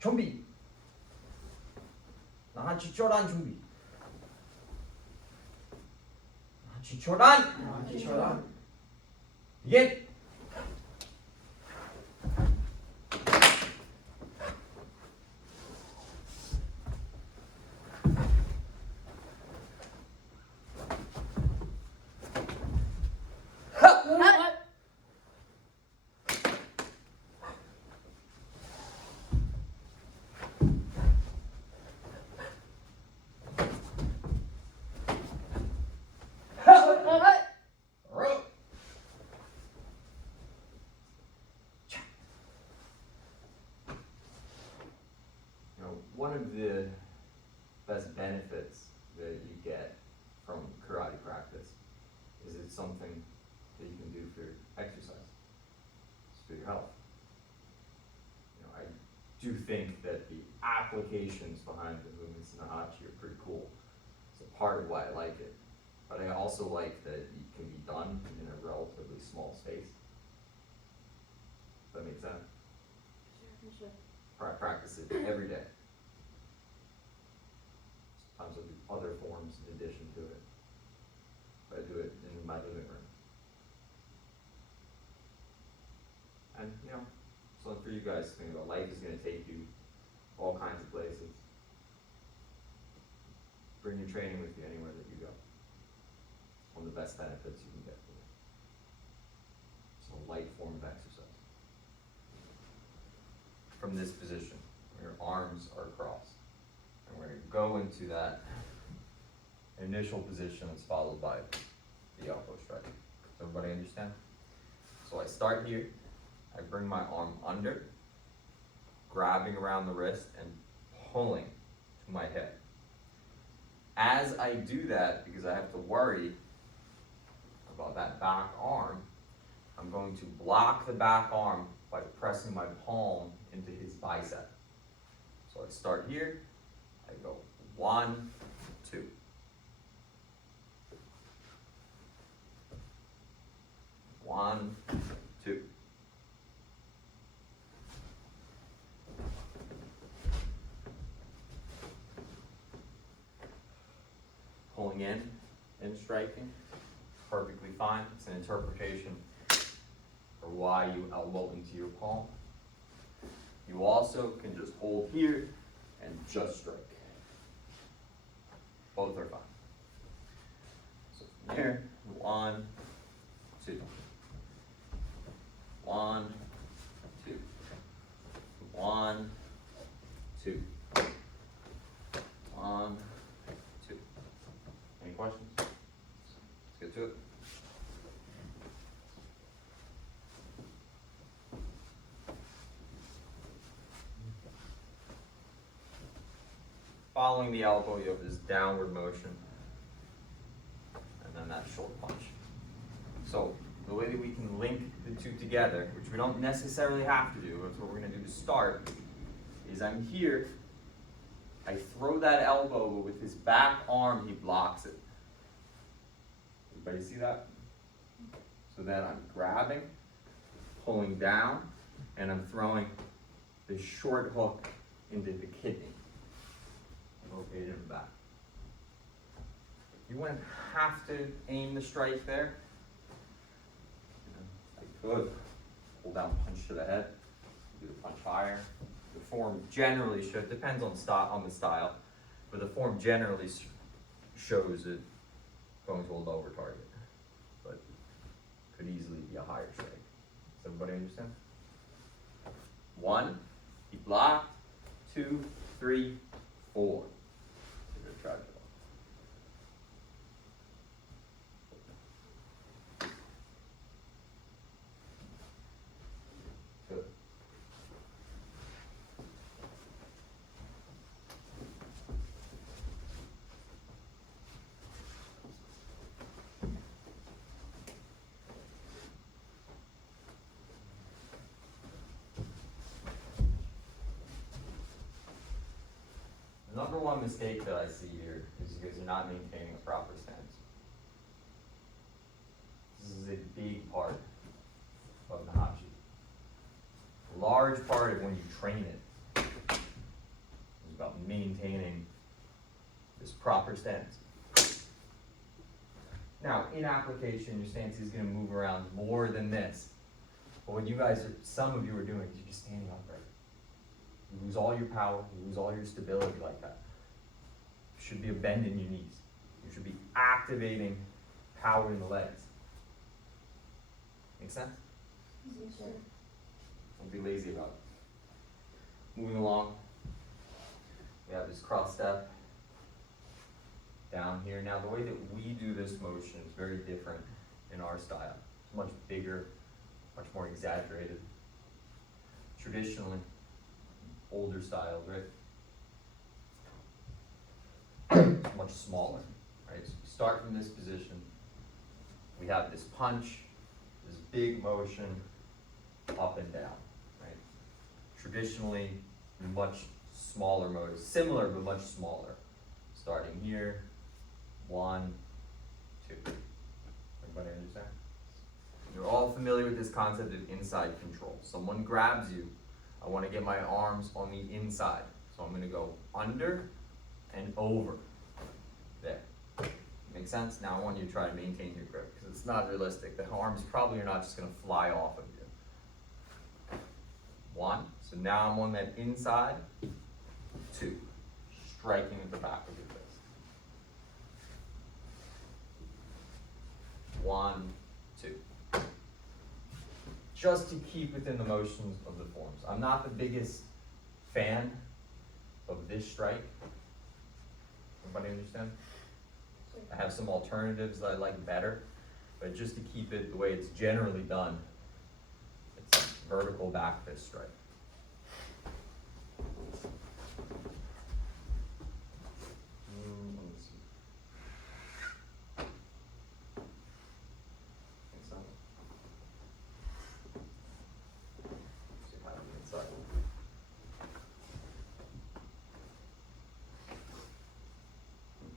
준비. 나한치 초란 준비. 나한치 초란. 나한치 초란. begin. One of the best benefits that you get from karate practice is it's something that you can do for exercise. It's for your health. I do think that the applications behind the movements in Naihanchi are pretty cool. It's a part of why I like it. But I also like that it can be done in a relatively small space. Does that make sense? Sure. Practice it every day. Sometimes I'll do other forms in addition to it. But I do it in my living room. And something for you guys to think about. Life is going to take you all kinds of places. Bring your training with you anywhere that you go. It's one of the best benefits you can get from it. It's a light form of exercise. From this position, where your arms are crossed. And we're going to go into that initial position that's followed by the elbow strike. Does everybody understand? So I start here. I bring my arm under, grabbing around the wrist and pulling to my hip. As I do that, because I have to worry about that back arm, I'm going to block the back arm by pressing my palm into his bicep. So I start here, I go 1, 2. One, two. Pulling in and striking, perfectly fine. It's an interpretation for why you elbow into your palm. You also can just hold here and just strike. Both are fine. So from here, 1, 2. 1, 2. 1, 2. 1, 2. Any questions? Let's get to it. Following the elbow, you have this downward motion, and then that short punch. So the way that we can link the two together, which we don't necessarily have to do, that's what we're going to do to start, is I'm here, I throw that elbow, but with his back arm, he blocks it. Everybody see that? So then I'm grabbing, pulling down, and I'm throwing this short hook into the kidney. Located in the back. You wouldn't have to aim the strike there. I could pull down, punch to the head, do the punch higher. The form generally should, depends on the style, but the form generally shows it going to a lower target, but could easily be a higher strike. Does everybody understand? 1, he blocked. 2, 3, 4. Try it. Good. The number one mistake that I see here is you guys are not maintaining a proper stance. This is a big part of Naihanchi. A large part of when you train it proper stance. Now, in application, your stance is going to move around more than this. But what you guys, some of you are doing is you're just standing upright. You lose all your power, you lose all your stability like that. There should be a bend in your knees. You should be activating power in the legs. Make sense? Yes, sir. Don't be lazy about it. Moving along, we have this cross step down here. Now, the way that we do this motion is very different in our style. It's much bigger, much more exaggerated. Traditionally, older styles, right? It's much smaller, right? So we start from this position. We have this punch, this big motion, up and down, right? Traditionally, much smaller moves, similar but much smaller. Starting here, 1, 2. Everybody understand? You're all familiar with this concept of inside control. Someone grabs you. I want to get my arms on the inside. So I'm going to go under and over. There. Make sense? Now I want you to try to maintain your grip because it's not realistic. The arms probably are not just going to fly off of you. 1. So now I'm on that inside. 2. Striking at the back of your fist. 1, 2. Just to keep within the motions of the forms. I'm not the biggest fan of this strike. Everybody understand? I have some alternatives that I like better, but just to keep it the way it's generally done, it's vertical back fist strike. Let me see. Think so? See how I'm inside.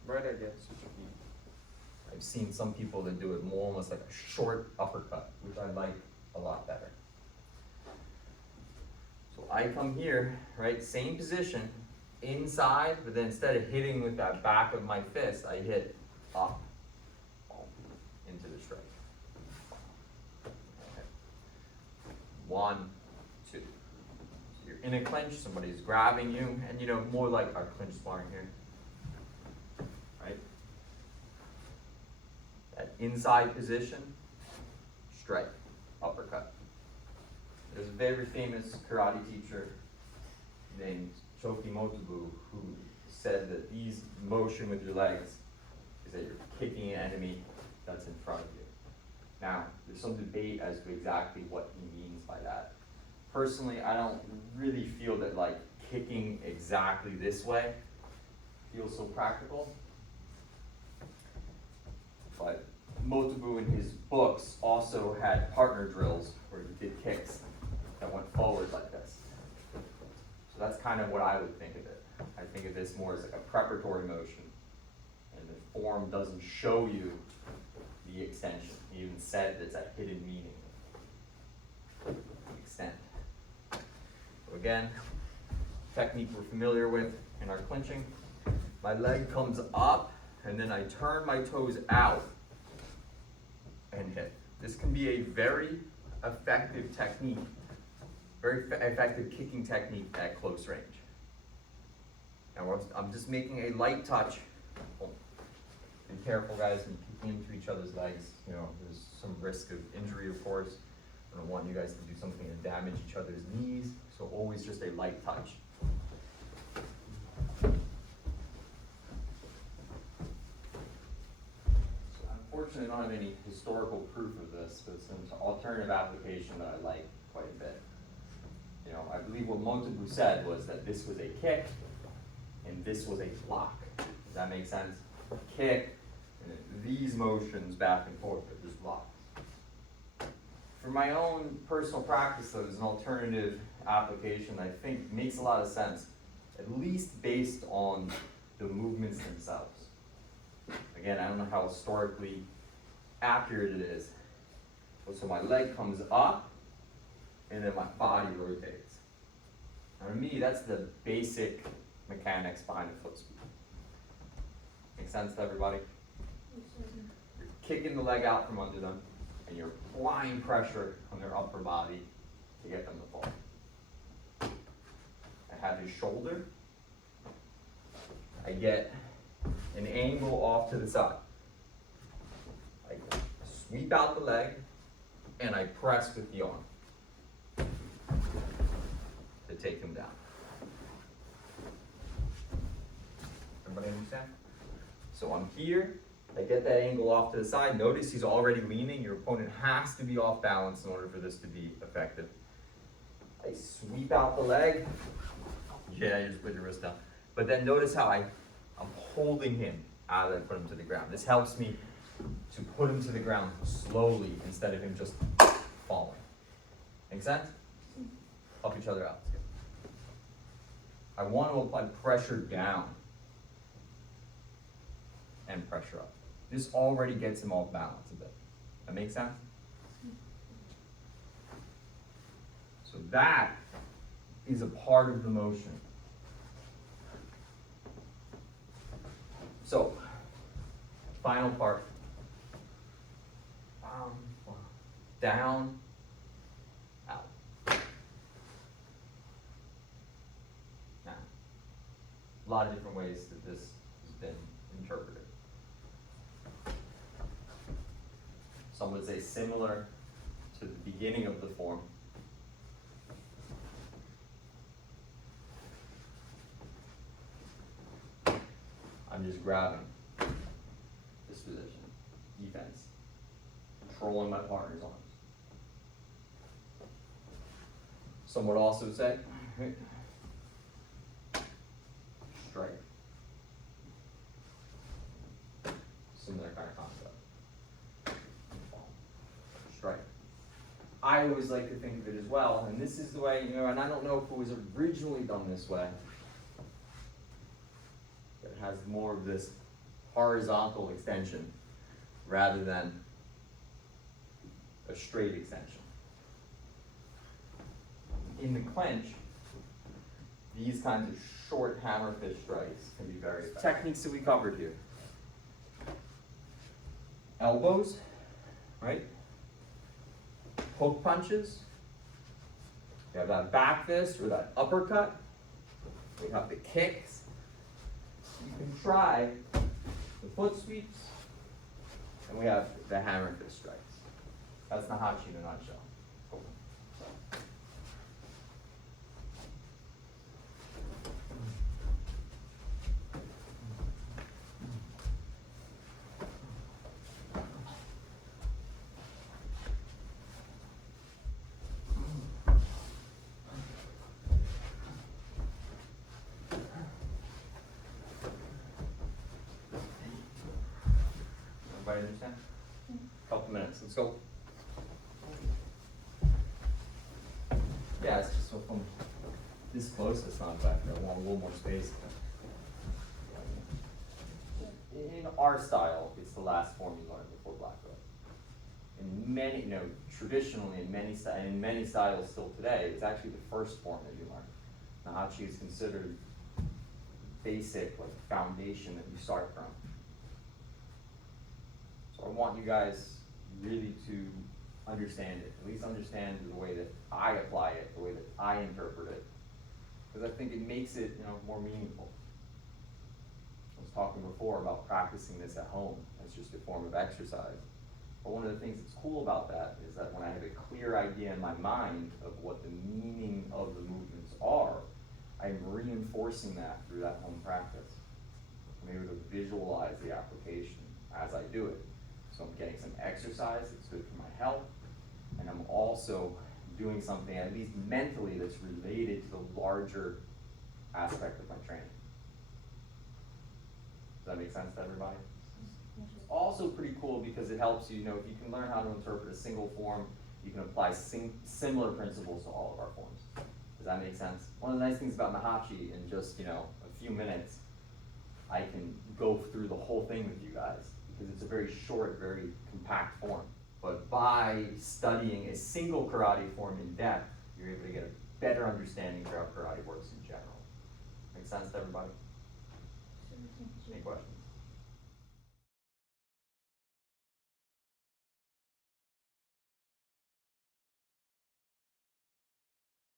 Right, I guess. I've seen some people that do it more almost like a short uppercut, which I like a lot better. So I come here, right, same position, inside, but then instead of hitting with that back of my fist, I hit up into the strike. Okay. 1, 2. So you're in a clinch, somebody's grabbing you, and you know, more like our clinch sparring here. Right? That inside position, strike, uppercut. There's a very famous karate teacher named Choki Motobu who said that these motion with your legs is that you're kicking an enemy that's in front of you. Now, there's some debate as to exactly what he means by that. Personally, I don't really feel that like kicking exactly this way feels so practical. But Motobu in his books also had partner drills where he did kicks that went forward like this. So that's kind of what I would think of it. I think of this more as like a preparatory motion, and the form doesn't show you the extension. He even said it's a hidden meaning. Extend. So again, technique we're familiar with in our clinching. My leg comes up, and then I turn my toes out and hit. This can be a very effective technique, very effective kicking technique at close range. Now I'm just making a light touch. Oh, be careful, guys, when kicking into each other's legs. You know, there's some risk of injury, of course. I don't want you guys to do something to damage each other's knees, so always just a light touch. Unfortunately, I don't have any historical proof of this, but it's an alternative application that I like quite a bit. You know, I believe what Motobu said was that this was a kick and this was a block. Does that make sense? Kick, and these motions back and forth are just blocks. For my own personal practice, though, there's an alternative application that I think makes a lot of sense, at least based on the movements themselves. Again, I don't know how historically accurate it is. So my leg comes up, and then my body rotates. Now to me, that's the basic mechanics behind a foot speed. Make sense to everybody? You're kicking the leg out from under them, and you're applying pressure on their upper body to get them to fall. I have his shoulder. I get an angle off to the side. I sweep out the leg, and I press with the arm to take him down. Everybody understand? So I'm here, I get that angle off to the side. Notice he's already leaning. Your opponent has to be off balance in order for this to be effective. I sweep out the leg. Yeah, you just put your wrist down. But then notice how I'm holding him as I put him to the ground. This helps me to put him to the ground slowly instead of him just falling. Make sense? Help each other out. I want to apply pressure down and pressure up. This already gets him off balance a bit. That makes sense? So that is a part of the motion. So, final part. Down, out. Now, a lot of different ways that this has been interpreted. Some would say similar to the beginning of the form. I'm just grabbing this position, defense, controlling my partner's arms. Some would also say, strike. Similar kind of concept. Strike. I always like to think of it as well, and this is the way, and I don't know if it was originally done this way, but it has more of this horizontal extension rather than a straight extension. In the clinch, these kinds of short hammer fist strikes can be very effective. Techniques that we covered here. Elbows, right? Hook punches. We have that back fist or that uppercut. We have the kicks. You can try the foot sweeps. And we have the hammer fist strikes. That's Naihanchi in a nutshell. Cool. Everybody understand? Couple minutes, let's go. Yeah, it's just so from this close, it's not back there. I want a little more space. In our style, it's the last form you learn before black belt. In many, traditionally in many styles still today, it's actually the first form that you learn. Naihanchi is considered basic, like foundation that you start from. So I want you guys really to understand it, at least understand the way that I apply it, the way that I interpret it, because I think it makes it more meaningful. I was talking before about practicing this at home as just a form of exercise. But one of the things that's cool about that is that when I have a clear idea in my mind of what the meaning of the movements are, I'm reinforcing that through that home practice. I'm able to visualize the application as I do it. So I'm getting some exercise that's good for my health, and I'm also doing something, at least mentally, that's related to the larger aspect of my training. Does that make sense to everybody? It's also pretty cool because it helps you, if you can learn how to interpret a single form, you can apply similar principles to all of our forms. Does that make sense? One of the nice things about Naihanchi, in just a few minutes, I can go through the whole thing with you guys, because it's a very short, very compact form. But by studying a single karate form in depth, you're able to get a better understanding of how karate works in general. Make sense to everybody? Any questions?